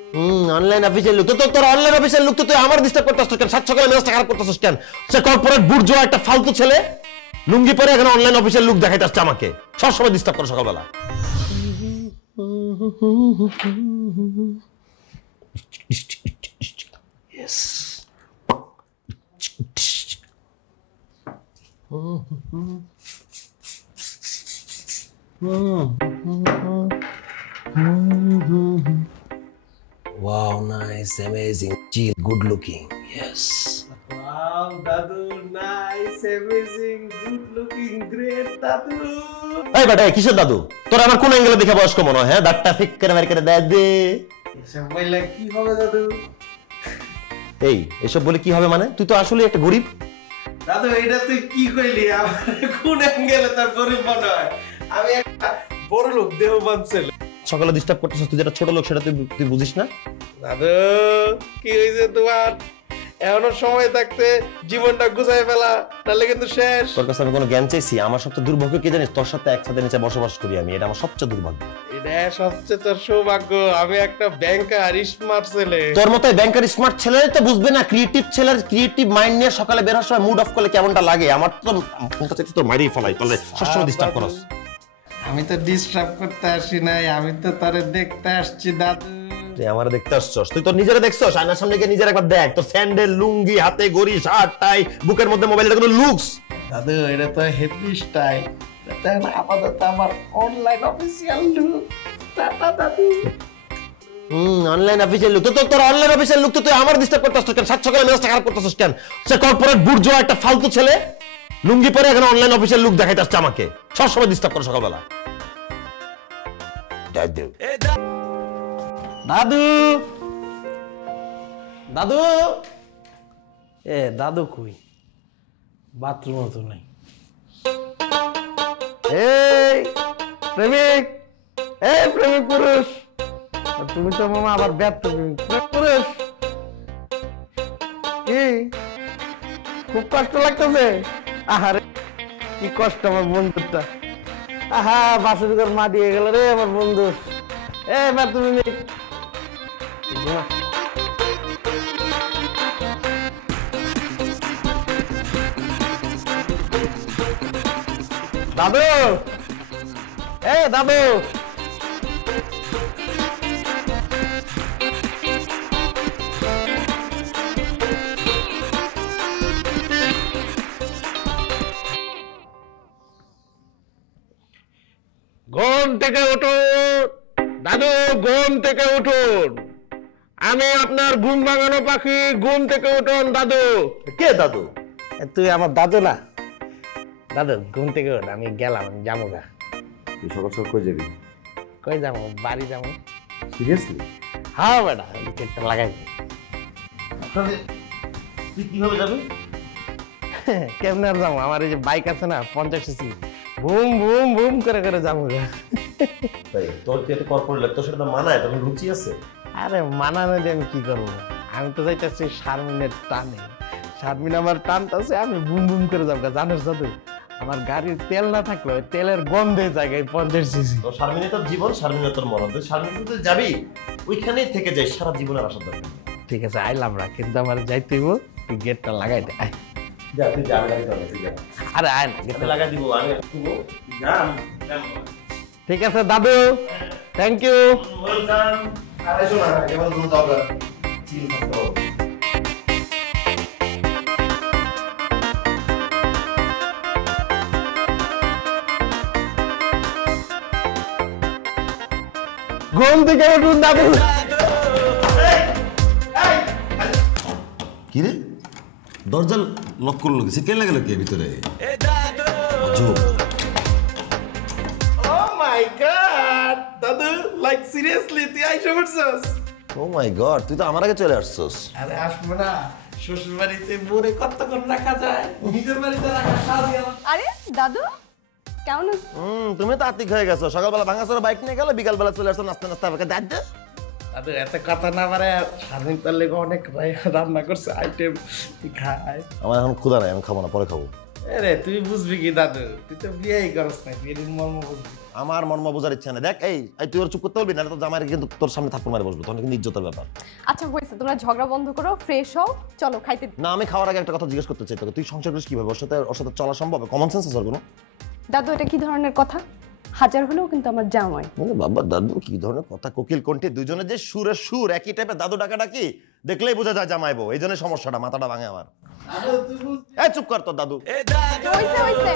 Online official লোক তো তোর অনলাইন অফিসিয়াল লোক তো তুই আমার ডিস্টার্ব করতেছিস কেন? 7 সকালে মেজাজটা খারাপ করতেছিস কেন? সে কর্পোরেট বুর্জোয়া একটা ফালতু ছেলে লুঙ্গি পরে এখানে অনলাইন অফিসিয়াল লোক দেখাইতে আসছে আমাকে। সব সময় ডিস্টার্ব করে সকালবেলা। Yes. Wow, nice, amazing, chill, good looking. Yes. Wow, Dadu, nice, amazing, good looking, great, Dadu. এই বেটা কিসের দাদু? তোর আমার কোন অ্যাঙ্গেলে দেখে বয়স্ক মনে হয়? হ্যাঁ, দাঁতটা ফিক করে বের করে দেয় দে। এসব বললে কি হবে দাদু? এই এসব বলে কি হবে মানে? তুই তো আসলে একটা গরিব। দাদু এটা তুই কি কইলি? আমার কোন অ্যাঙ্গেলে তার গরিব মনে হয়? আমি একটা বড় লোক দেহবান ছেলে। সকালে ডিস্টার্ব করতেছিস, তুই যেটা ছোট লোক সেটা তুই বুঝিস না? দাদু কি হয়েছে তোমার? এখনো সময় থাকতে জীবনটা গুছাই ফেলা, তাহলে কিন্তু শেষ। তোর কাছে আমি কোনো জ্ঞান চাইছি? আমার সবচেয়ে দুর্ভাগ্য কি জানিস? তোর সাথে একসাথে নিচে বসবাস করি আমি, এটা আমার সবচেয়ে দুর্ভাগ্য। এটা সবচেয়ে তোর সৌভাগ্য। আমি একটা ব্যাংকার স্মার্ট ছেলে। তোর মতো ব্যাংকার স্মার্ট ছেলে তো বুঝবে না ক্রিয়েটিভ ছেলের ক্রিয়েটিভ মাইন্ড নিয়ে সকালে বের হওয়ার সময় মুড অফ করলে কেমনটা লাগে। আমার তো ফোনটা থেকে তোর মাইরেই ফেলাই, তাহলে সবসময় ডিস্টার্ব করস। আমি তো ডিস্টার্ব করতে আসি নাই, আমি তো তোরে দেখতে আসছি দাদু। তুই আমারে দেখতে আসছস? তুই তোর নিজেরে দেখছস? আয়নার সামনে গিয়ে নিজের একবার দেখ। তোর স্যান্ডেল, লুঙ্গি, হাতে ঘড়ি, শার্ট, টাই, বুকের মধ্যে মোবাইল, এটা কোনো লুকস? দাদু এটা তো হেভি স্টাইল। এটা আপাতত আমার অনলাইন অফিসিয়াল লুক। টাটা দাদু। অনলাইন অফিসিয়াল লোক তো তোর অনলাইন অফিসিয়াল লোক তো তুই আমার ডিস্টার্ব করতেছিস কেন? 7 সকালে মেজাজটা খারাপ করতেছিস কেন? সে কর্পোরেট বুর্জোয়া একটা ফালতু ছেলে লুঙ্গি পরে এখানে অনলাইন অফিসিয়াল লোক দেখাইতে আসছে আমাকে। সব সময় ডিস্টার্ব করে সকালবেলা। দাদু দাদু দাদু দাদু কই? বাথরুমও তো নাই। এই প্রেমিক, প্রেমিক পুরুষ, তুমি তো মামা আবার ব্যর্থ প্রেমিক পুরুষ। কি খুব কষ্ট লাগতেছে? আহারে কি কষ্ট আমার বন্ধুটা। আহা বাসুর ঘর মা দিয়ে গেল রে আমার বন্ধু। ব্যর্থ প্রেমিক দাদু, দাদু ঘুম থেকে উঠুন, দাদু ঘুম থেকে উঠুন। আমি আপনার ঘুম ভাঙানো পাখি, ঘুম থেকে উঠুন দাদু। কে দাদু? তুই আমার দাদু না? দাদু ঘুম থেকে উঠ, আমি গেলাম, আমি যাবো গা। তুই সকাল সকাল কই যাবি? কই যাবো? বাড়ি যাবো। সিরিয়াসলি? হ্যাঁ বেটা, উইকেটটা লাগাই। তুই কিভাবে যাবি? কেমনে আর যাবো? আমার এই যে বাইক আছে না 50 সিসি, বুম বুম বুম করে করে যাবো গা। তোর কি একটা কর্পোরেট লাইফ, তোর সাথে তো মানায়, তোর রুচি আছে? আরে মানানো দিয়ে আমি কি করবো? আমি তো যাইতেছি শারমিনের টানে। শারমিন আমার টানতেছে, আমি বুম বুম করে যাবো। জানিস দাদু, আমার গাড়ির তেল না থাকলে ওই তেলের গন্ধে জায়গায় 50 সিসি। তো শারমিনে তোর জীবন, শারমিনে তোর মরণ। তুই শারমিনে তুই যাবি, ওইখানেই থেকে যাই সারা জীবনের আশা দরকার। ঠিক আছে আইলাম রা, কিন্তু আমার যাইতে হইব, তুই গেটটা লাগাই দে। যা তুই যা, লাগাই দে, তুই যা। আরে আয় না, গেটটা লাগাই দিব, আমি দিব। যা আমি ঠিক আছে দাদু, থ্যাংক ইউ। ওয়েলকাম। আরে শোনা, কেবল তুমি যাওগা। চিল থাকো। ঘুম থেকে উঠুন দাদু। কি রে, দরজা লক করলো কি? কে লাগালো কে ভিতরে? Oh my god, দাদু, লাইক সিরিয়াসলি তুই আইসা পড়ছস? ও মাই গড, তুই তো আমার আগে চলে আসছস। আরে আসবো না, শ্বশুর বাড়িতে মোরে কতক্ষণ রাখা যায়, নিজের বাড়িতে রাখা সাজি। আরে দাদু কেমন আছো? তুমি তো আতিক হয়ে গেছো। সকালবেলা ভাঙাচোরা বাইক নিয়ে গেল, বিকালবেলা চলে আসছো নাস্তা নাস্তা আমাকে দাদু। দাদু এত কথা না পারে, শারমিন তার লেগে অনেক রান্না করছে আইটেম, তুই খাই। আমার এখন ক্ষুধা নাই, আমি খাবো না, পরে খাবো। আরে তুই বুঝবি কি দাদু, তুই তো বিয়েই করস না, বিয়ের মর্ম বুঝবি। আমার মর্ম বোঝার ইচ্ছা নেই। দেখ এই তুই ওর চুপ করতে বলবি না, তো জামাইরে কিন্তু তোর সামনে থাপ্পড় মারে বসবো, তখন কিন্তু ইজ্জতের ব্যাপার। আচ্ছা হয়েছে, তোমরা ঝগড়া বন্ধ করো, ফ্রেশ হও, চলো খাইতে দিই। না আমি খাওয়ার আগে একটা কথা জিজ্ঞেস করতে চাই তোকে, তুই সংসার করিস কিভাবে? ওর সাথে চলা সম্ভব? কমন সেন্স আছে ওর কোনো? দাদু এটা কি ধরনের কথা? হাজার হলেও কিন্তু আমার জামাই। বাবা দাদু কি ধরনের কথা, কোকিল কণ্ঠে দুজনে যে সুরের সুর একই টাইপের, দাদু ডাকাডাকি দেখলেই বোঝা যায় জামাইবো, এই জন্য সমস্যাটা, মাথাটা ভাঙে আমার। চুপ কর তোর দাদু। হয়েছে হয়েছে।